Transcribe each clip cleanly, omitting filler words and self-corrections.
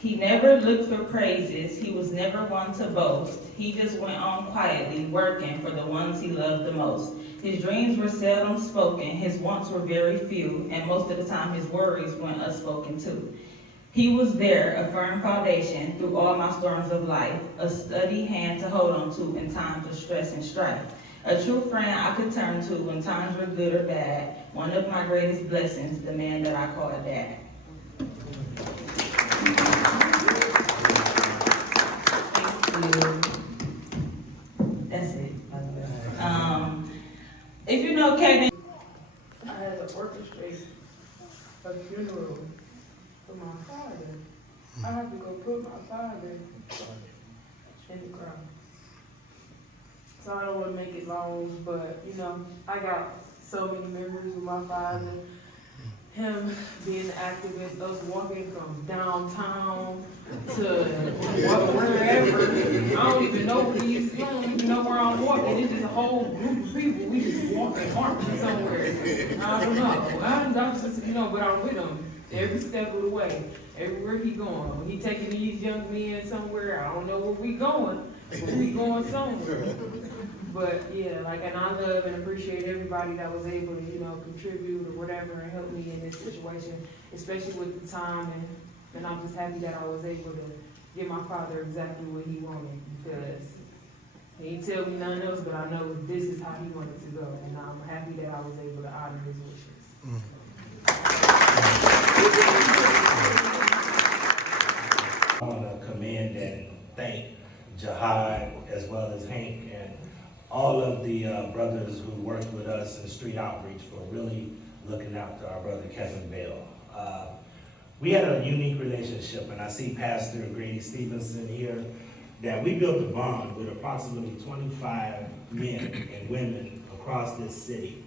He never looked for praises, he was never one to boast. He just went on quietly, working for the ones he loved the most. His dreams were seldom spoken, his wants were very few, and most of the time his worries went unspoken too. He was there, a firm foundation through all my storms of life, a steady hand to hold on to in times of stress and strife. A true friend I could turn to when times were good or bad. One of my greatest blessings, the man that I call Dad. That's it. If you know Kevin, I had to orchestrate a funeral for my father. I had to go put my father in the ground. So I don't want to make it long, but I got so many memories with my father. Him being an activist, us walking from downtown to wherever. I don't even know where you don't even know where I'm walking. It's just a whole group of people. We just walking, marching somewhere. I don't know. I'm just, but I'm with him every step of the way. Everywhere he going. When he taking these young men somewhere, I don't know where we going, but we going somewhere. But yeah, and I love and appreciate everybody that was able to, contribute or whatever and help me in this situation, especially with the time, and I'm just happy that I was able to give my father exactly what he wanted, because he didn't tell me nothing else, but I know this is how he wanted to go, and I'm happy that I was able to honor his wishes. I want to commend and thank Jihad as well as Hank and all of the brothers who worked with us in street outreach for really looking out to our brother Kevin Bell. We had a unique relationship, and I see Pastor Grady Stevenson here, that we built a bond with approximately 25 men and women across this city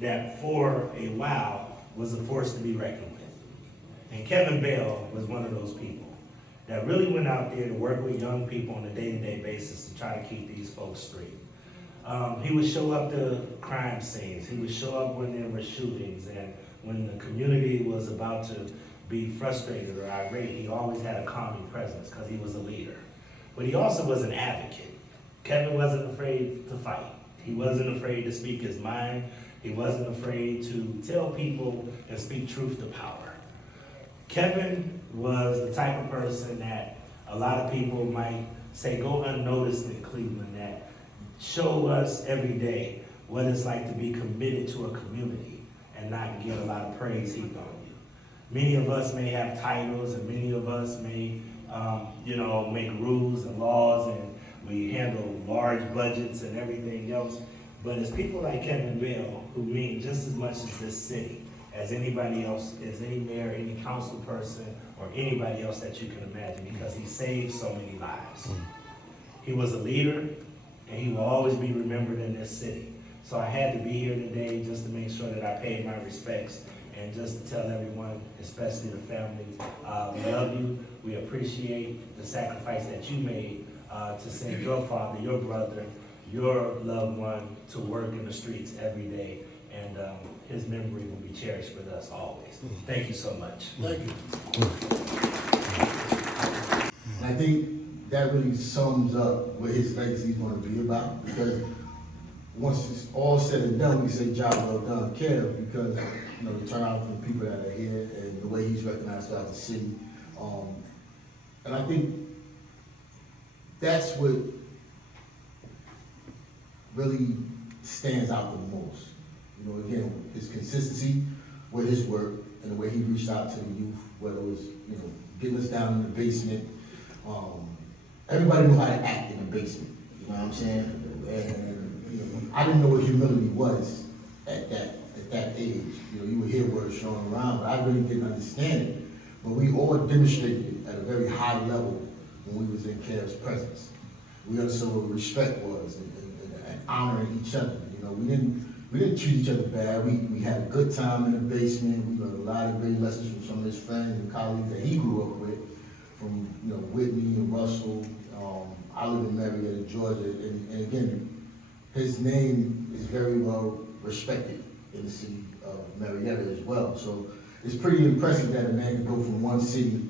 that for a while was a force to be reckoned with. And Kevin Bell was one of those people that really went out there to work with young people on a day-to-day basis to try to keep these folks straight. He would show up to crime scenes. He would show up when there were shootings, and when the community was about to be frustrated or irate, he always had a calming presence because he was a leader. But he also was an advocate. Kevin wasn't afraid to fight. He wasn't afraid to speak his mind. He wasn't afraid to tell people and speak truth to power. Kevin was the type of person that a lot of people might say go unnoticed in Cleveland, that show us every day what it's like to be committed to a community and not get a lot of praise heaped on you. Many of us may have titles, and many of us may, make rules and laws, and we handle large budgets and everything else. But it's people like Kevin Bell who mean just as much as this city as anybody else, as any mayor, any council person, or anybody else that you can imagine, because he saved so many lives. He was a leader, and he will always be remembered in this city. So I had to be here today just to make sure that I paid my respects, and just to tell everyone, especially the family, we love you. We appreciate the sacrifice that you made to send your father, your brother, your loved one to work in the streets every day. And his memory will be cherished with us always. Thank you so much. Thank you. I think that really sums up what his legacy is going to be about, because once it's all said and done, we say job well done, Kev, because the turnout from the people that are here and the way he's recognized throughout the city. And I think that's what really stands out the most. Again, his consistency with his work and the way he reached out to the youth, whether it was, getting us down in the basement. Everybody knew how to act in the basement, you know what I'm saying? And I didn't know what humility was at that age. You would hear words thrown around, but I really didn't understand it. But we all demonstrated it at a very high level when we was in Kev's presence. We understood what respect was and honoring each other. We didn't treat each other bad. We had a good time in the basement. We learned a lot of great lessons from some of his friends and colleagues that he grew up with, from Whitney and Russell. I live in Marietta, Georgia, and again, his name is very well respected in the city of Marietta as well. So it's pretty impressive that a man can go from one city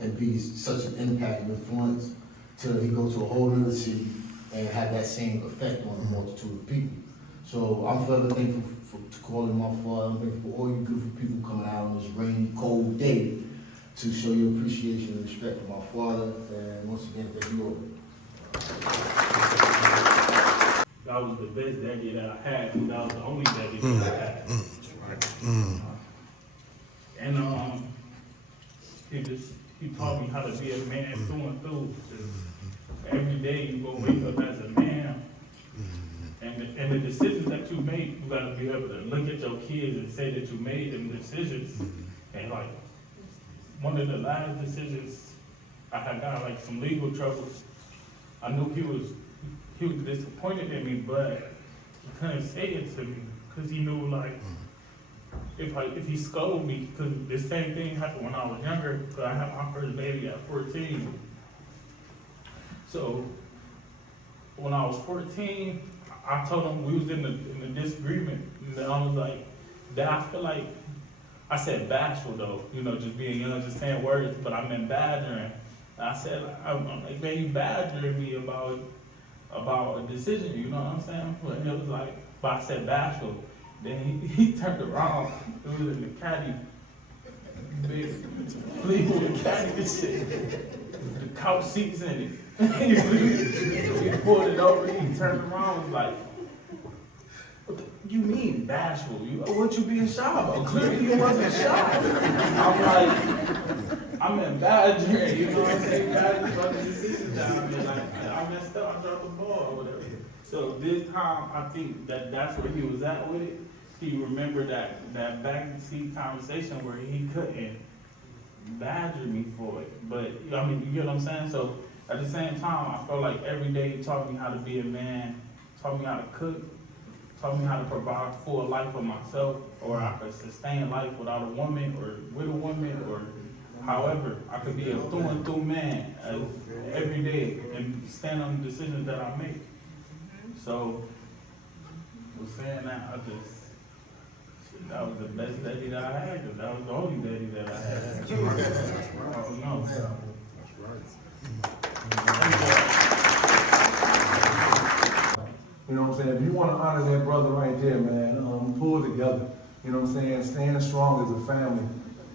and be such an impact and influence till he go to a whole other city and have that same effect on a multitude of people. So I'm forever thankful to call him my father. I'm thankful for all you beautiful people coming out on this rainy, cold day to show your appreciation and respect for my father. And once again, thank you all. That was the best daddy that I had, and that was the only daddy that I had. And he taught me how to be a man through and through. Every day you go wake up as a man, and the decisions that you make, you gotta be able to look at your kids and say that you made them decisions. And like one of the last decisions, I had got like some legal trouble. I knew he was disappointed in me, but he couldn't say it to me because he knew like if he scolded me, because the same thing happened when I was younger. Because I had my first baby at 14. So when I was 14, I told him we was in the disagreement, and I was like, Dad, I feel like I said bashful though, just being young, just saying words, but I meant badgering. I said, I'm like, man, you badgering me about a decision, you know what I'm saying? But it was like, but I said bashful. Then he turned around, it was in the caddy, big Fleetwood caddy and shit. The couch seats in it. He pulled it over, he turned around, was like, what you mean bashful? What you being shy about? Clearly you wasn't shy. I'm like, I'm in badgering, you know what I'm saying? Badgering about the decisions that I made. Like, I messed up, I dropped the ball or whatever. So this time, I think that's where he was at with it. He remembered that backseat conversation where he couldn't badger me for it. But, I mean, you get what I'm saying? So at the same time, I felt like every day he taught me how to be a man, taught me how to cook, taught me how to provide a full life for myself, or I could sustain life without a woman or with a woman, or however, I could be a through and through man every day and stand on the decisions that I make. So, with saying that, that was the best daddy that I had, because that was the only daddy that I had. That's right. That's right. I don't know. That's right. You know what I'm saying? If you want to honor that brother right there, man, pull together. You know what I'm saying? Stand strong as a family.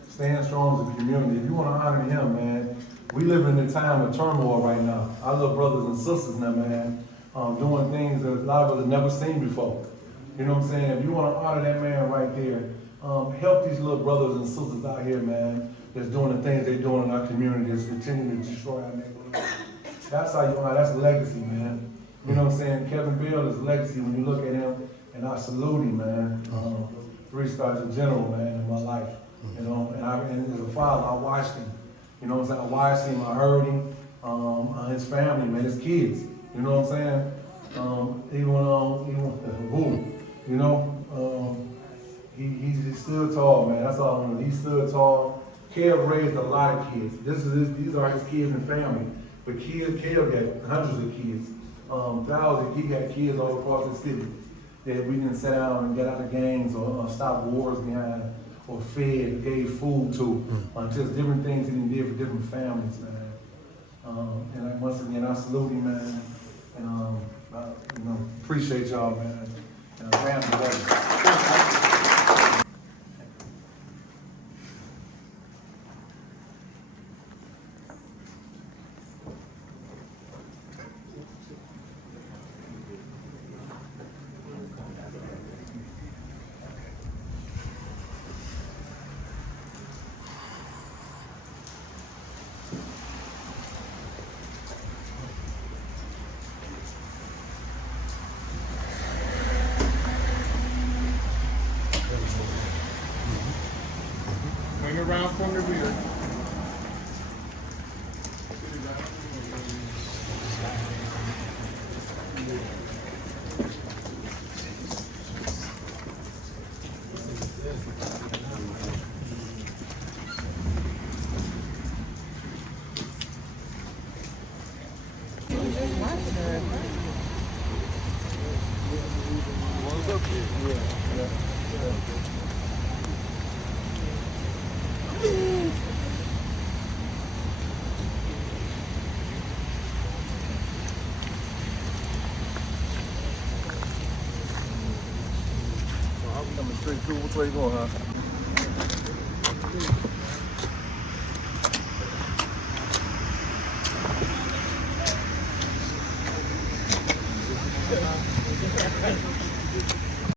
Stand strong as a community. If you want to honor him, man, we live in a time of turmoil right now. Our little brothers and sisters now, man, doing things that a lot of us have never seen before. You know what I'm saying? If you want to honor that man right there, help these little brothers and sisters out here, man, that's doing the things they're doing in our community, that's continuing to destroy our neighborhood. That's how you honor. That's a legacy, man. You know what I'm saying? Kevin Bill is a legacy when you look at him, and I salute him, man. 3 stars in general, man, in my life. You know, and as a father, I watched him. You know what I'm saying? I watched him, I heard him, his family, man, his kids. You know what I'm saying? He stood tall, man. That's all I know. He stood tall. Kev raised a lot of kids. These are his kids and family. But Kev got hundreds of kids. Thousands. He got kids all across the city that we didn't sit down and get out of gangs or stop wars behind or fed, gave food to. Just different things he did for different families, man. And once again, I salute him, man. And appreciate y'all, man. And family, brother. Bring it around from the rear. Straight through, which way you going, huh?